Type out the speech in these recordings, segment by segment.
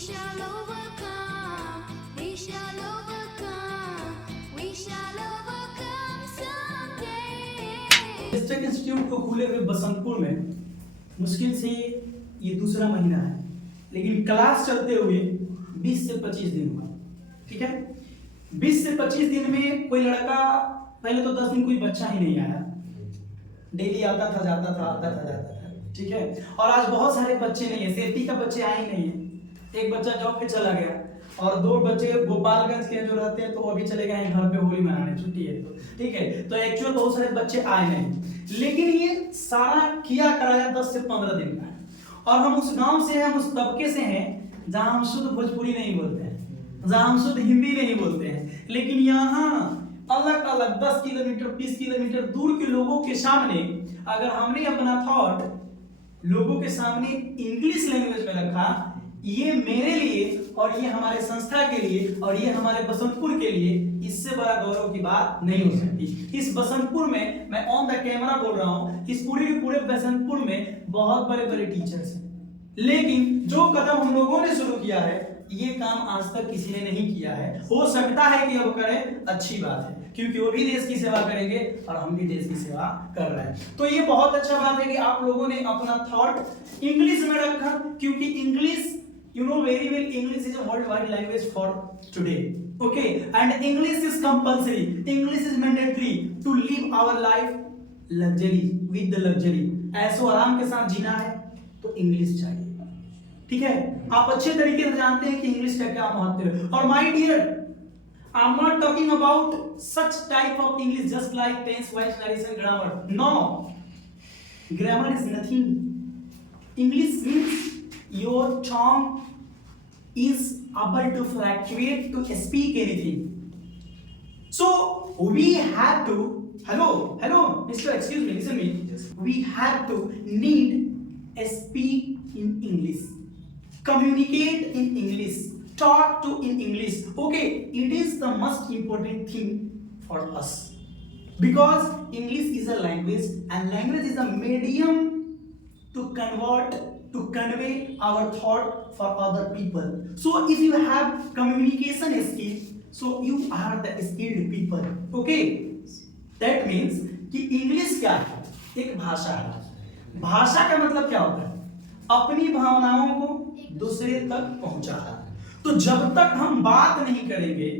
shall overcome, we shall overcome, we shall overcome someday. District institute को खुले हुए बसंतपुर में मुश्किल से ये दूसरा महीना है, लेकिन क्लास चलते हुए 20 से 25 दिन हुआ। ठीक है, 20 से 25 दिन में कोई लड़का, पहले तो 10 दिन कोई बच्चा ही नहीं आया, डेली आता था जाता था, आता था जाता था। ठीक है, और आज बहुत सारे बच्चे नहीं है, सेफ्टी का बच्चे आए ही नहीं है। एक बच्चा जॉब पे चला गया और 2 बच्चे गोपालगंज के जो रहते हैं तो वो अभी चले गए हैं घर पे होली मनाने, छुट्टी है तो। ठीक है, तो एक्चुअल बहुत सारे बच्चे आए नहीं, लेकिन ये सारा किया कराया 10 से 15 दिन का है। और हम उस गांव से हैं, उस तबके से हैं जहां हम शुद्ध भोजपुरी नहीं बोलते हैं, जहां हम शुद्ध हिंदी नहीं बोलते हैं, लेकिन यहाँ अलग अलग 10 किलोमीटर 20 किलोमीटर दूर के लोगों के सामने अगर हमने अपना थॉट लोगों के सामने इंग्लिश लैंग्वेज में रखा, ये मेरे लिए और ये हमारे संस्था के लिए और ये हमारे बसंतपुर के लिए इससे बड़ा गौरव की बात नहीं हो सकती। इस बसंतपुर में मैं ऑन द कैमरा बोल रहा हूँ, इस पूरे बसंतपुर में बहुत बड़े बड़े टीचर्स हैं, लेकिन जो कदम हम लोगों ने शुरू किया है ये काम आज तक किसी ने नहीं किया है। हो सकता है कि अब करें, अच्छी बात है, क्योंकि वो भी देश की सेवा करेंगे और हम भी देश की सेवा कर रहे हैं। तो ये बहुत अच्छा बात है कि आप लोगों ने अपना थॉट इंग्लिश में रखा, क्योंकि English, you know very well, English is a worldwide language for today. Okay, and English is compulsory, English is mandatory to live our life luxury with the luxury. ऐसो आराम के साथ जीना है तो इंग्लिश चाहिए। ठीक है, आप अच्छे तरीके से जानते हैं कि इंग्लिश का क्या महत्व है। और my dear, I am not talking about such type of English just like tense, voice, narration, grammar. No, grammar is nothing. English means your tongue is able to fluctuate to speak anything. So we have to, hello mister, excuse me, listen me. Yes. We have to need speak in English, communicate in English, talk to in English. Okay, it is the most important thing for us, because English is a language and language is a medium to convey our thought for other people. So if you have communication skill, so you are the skilled people. Okay, that means कि English क्या है? एक भाषा है। भाषा का मतलब क्या होता है? अपनी भावनाओं को दूसरे तक पहुंचाना। तो जब तक हम बात नहीं करेंगे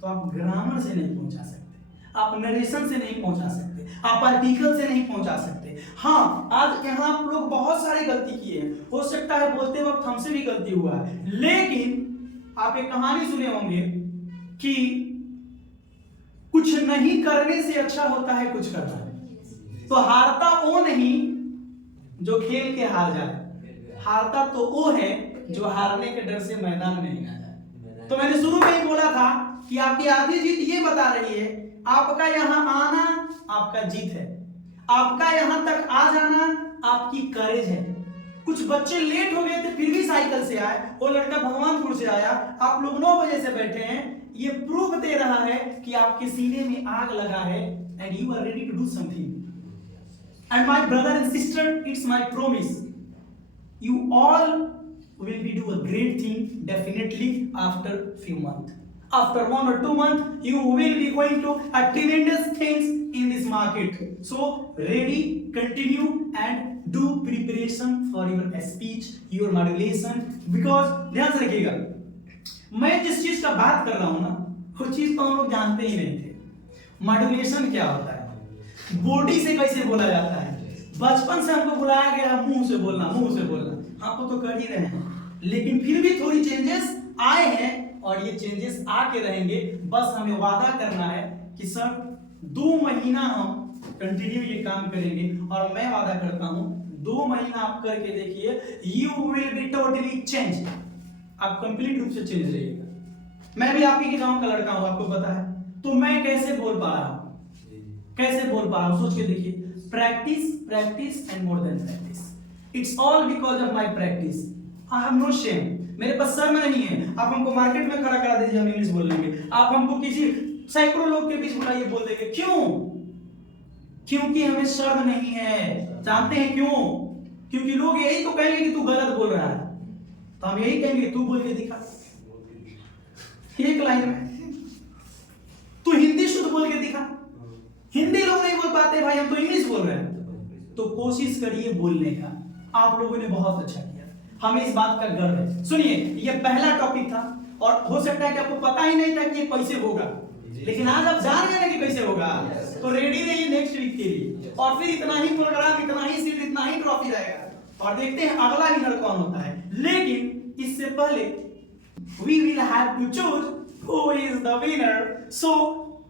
तो आप ग्रामर से नहीं पहुंचा सकते, आप नरेशन से नहीं पहुंचा सकते, आप आर्टिकल से नहीं पहुंचा सकते। हाँ, आज यहाँ आप लोग बहुत सारी गलती किए हैं, हो सकता है बोलते वक्त हमसे भी गलती हुआ है, लेकिन आप एक कहानी सुने होंगे कि कुछ नहीं करने से अच्छा होता है कुछ करना। तो हारता वो नहीं जो खेल के हार जाए, हारता तो वो है जो हारने के डर से मैदान में नहीं आ जाए। तो मैंने शुरू में ही बोला था कि आपकी आधी जीत ये बता रही है, आपका यहाँ आना आपका जीत है, आपका यहाँ तक आ जाना आपकी करेज है। कुछ बच्चे लेट हो गए थे फिर भी साइकिल से आए, वो लड़का भगवानपुर से आया, आप लोग 9 बजे से बैठे हैं, ये प्रूफ दे रहा है कि आपके सीने में आग लगा है and you are ready to do something. And my brother and sister, it's my promise, you all will be do a great thing definitely after few months. After 1 or 2 months you will be going to a tremendous things in this market. So ready, continue and do preparation for your speech, your modulation, because ध्यान से रखिएगा, मैं जिस चीज का बात कर रहा हूं ना वो चीज तो हम लोग जानते ही नहीं थे। मॉड्यूलेशन क्या होता है, बॉडी से कैसे बोला जाता है, बचपन से हमको बुलाया गया मुंह से बोलना, आपको तो कर ही रहे हैं, लेकिन फिर भी थोड़ी चेंजेस आए हैं और ये चेंजेस आके रहेंगे। बस हमें वादा करना है कि सर 2 महीना हम कंटिन्यू ये काम करेंगे, और मैं वादा करता हूं 2 महीना आप करके देखिए, you will be totally change, आप कंप्लीट रूप से चेंज रहिएगा। मैं भी आप ही के गांव का लड़का हूं, आपको पता है, तो मैं कैसे बोल पा रहा हूं, सोच के देखिए। Practice and more than practice, it's all because of my practice. I have no shame, मेरे पास शर्म नहीं है। आप हमको मार्केट में खड़ा करा दीजिए, हम इंग्लिश बोल लेंगे। आप हमको किसी सैकड़ों लोग के बीच बुलाइए, बोल देंगे। क्यों? क्योंकि हमें शर्म नहीं है। जानते हैं क्यों? क्योंकि लोग यही तो कहेंगे कि तू गलत बोल रहा है। तो हम यही कहेंगे तू बोल के दिखा, एक लाइन में। तू हिंदी शुद्ध बोल के दिखा, हिंदी लोग नहीं बोल पाते भाई, हम तो इंग्लिश बोल रहे हैं। तो कोशिश करिए बोलने का। आप लोगों ने बहुत अच्छा किया, हमें इस बात का गर्व है। सुनिए, ये पहला टॉपिक था और हो सकता है कि आपको पता ही नहीं था कि ये कैसे होगा, लेकिन आज आप जान गए ना कि कैसे होगा, तो रेडी रहिए नेक्स्ट वीक के लिए। और फिर इतना ही प्रोग्राम, इतना ही सीट, इतना ही ट्रॉफी रहेगा, और देखते हैं अगला विनर कौन होता है। लेकिन इससे पहले we will have to choose who is the winner. So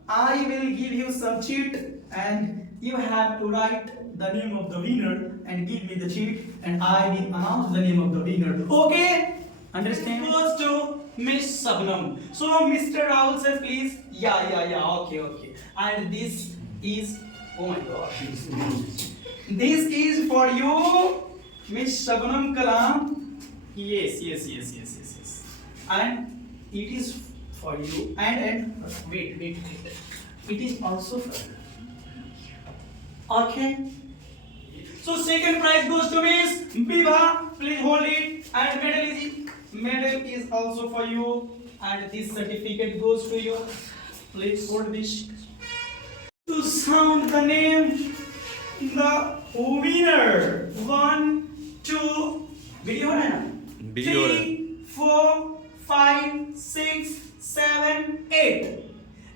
I will give you some cheat and you have to write the name of the winner and give me the cheat and I will announce the name of the winner. Okay? Understand? Goes to Miss Sabnam. So Mr. Rahul sir, please. Yeah. Okay. And this is, oh my God. This is for you, Miss Sabnam Kalam. Yes. And it is for you. And wait. It is also for you. Okay. So second prize goes to Miss Bibha. Please hold it. And medal is also for you. And this certificate goes to you. Please hold this. To sound the name, the winner. 1, 2. Video है ना? Video है। 3, 4, 5, 6, 7, 8.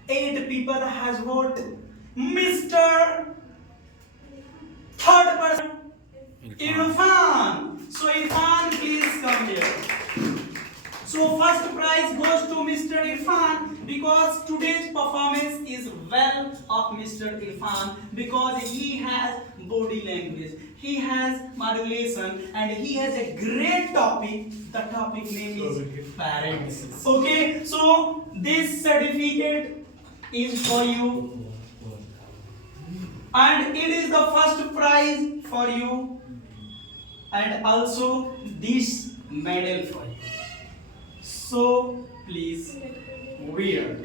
8 people has voted. Mr. Third person, Irfan. So Irfan, please come here. So first prize goes to Mr. Irfan because today's performance is well of Mr. Irfan because he has body language, he has modulation, and he has a great topic. The topic name is parents. Okay, so this certificate is for you, and it is the first prize for you, and also this medal for you. So please wear.